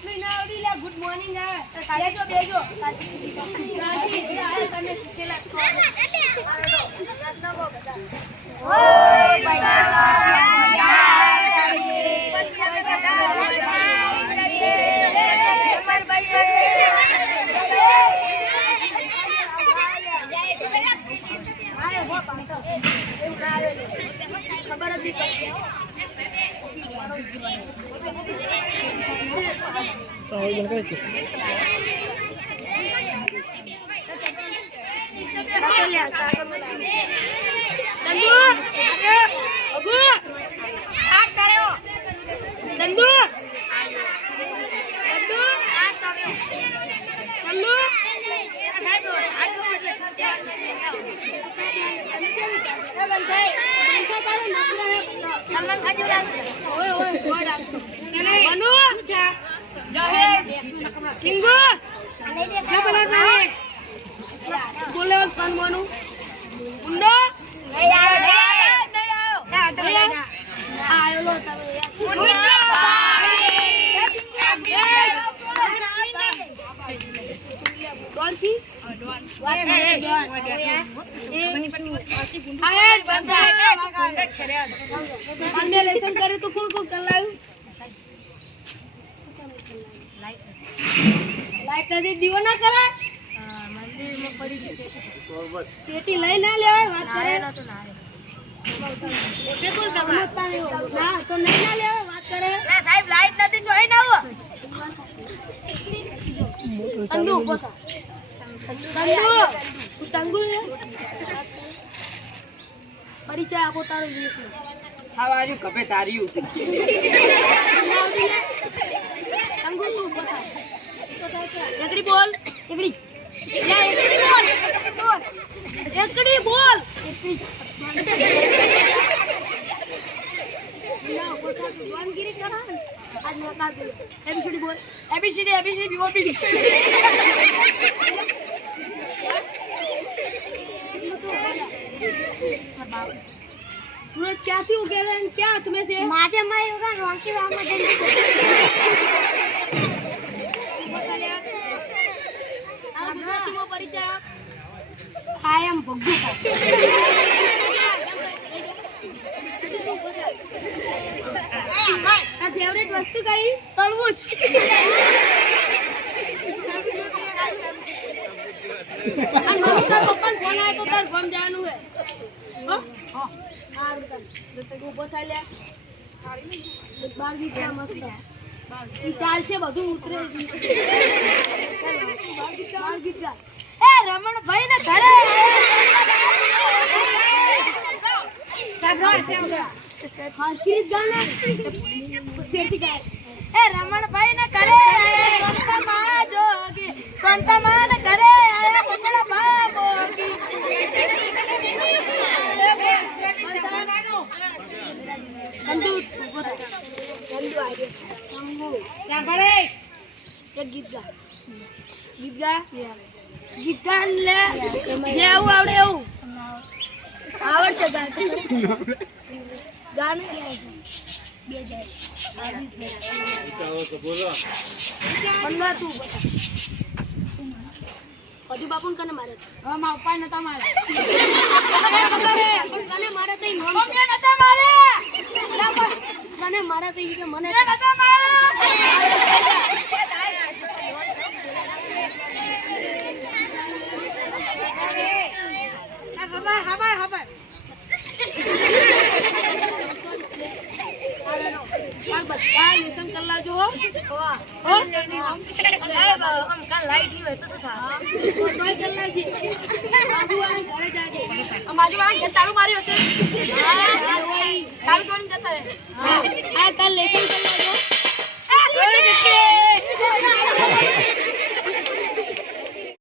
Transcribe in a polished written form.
આટલું ના આવડી લે ગુડ મોર્નિંગ આવે બેજો તમે પેલા ખબર હતી લેસન કરે તો કોણ કોણ ચલાવ્યું લાઈટ નથી દીવો ના કરાય મંદિરમાં પડી ગઈ પેટી લઈ ના લેવાય વાત કરે ના તો ના તો નહીં ના લેવાય વાત કરે ના સાહેબ લાઈટ નથી જોઈ ના આવો ચંદુ ઉભો થા ચંદુ પરિચય આપો તારો ઇંગ્લિશ માં ખાવારી કપે તારી ઉતરી ચંદુ તું ઉભો થા એકડી બોલ એકડી યા એકડી બોલ એકડી બોલ ના કોટા વાનગીરી કરા આજ મેં કા દે એબીસીડી બોલ એબીસીડી બીઓપીડી सूरज क्या थी उगे हैं क्या तुम्हें से माथे में होगा रोशनी राम में बता ले आप वो परिचय आई एम बग्गू का फेवरेट वस्तु कई तरबूज नमस्कार पप्पा फोन आया तो तार गम जानु है हो हां तो उभो થાય લે બાર બી ક્યાં મસ્ત ઈ ચાલ છે બધું ઉતરે બાર ગીતા એ રમણ ભાઈ ને ઘરે હા ગીત ગાના ફેરથી ગાય એ રમણ ભાઈ ને ઘરે સંત માં જોગી સંત માં ઘરે આયા મંગળ બાબોગી ચંદુ આગે ચંગુ સાંભળે એક ગીત ગા લે જે આવું આવડે એવું આવડશે ગાને બે જાય બોલો મનવા તું કદી બાપુન કને મારે હા મા પપ્પા નતા મારે ખબર હે કને મારે તઈ નોમ કે નતા મારે ના પણ કને મારે તઈ કે મને નતા મારે સાહેબ હબાય બધા લેસન કલ્લા જો હો સાહેબ આમ કાલ લાઈટ ની હોય તો શું થાય તોય કલ્લા જી બાજુવાળા ઘરે જાજે બાજુવાળા ઘર તારું માર્યો હશે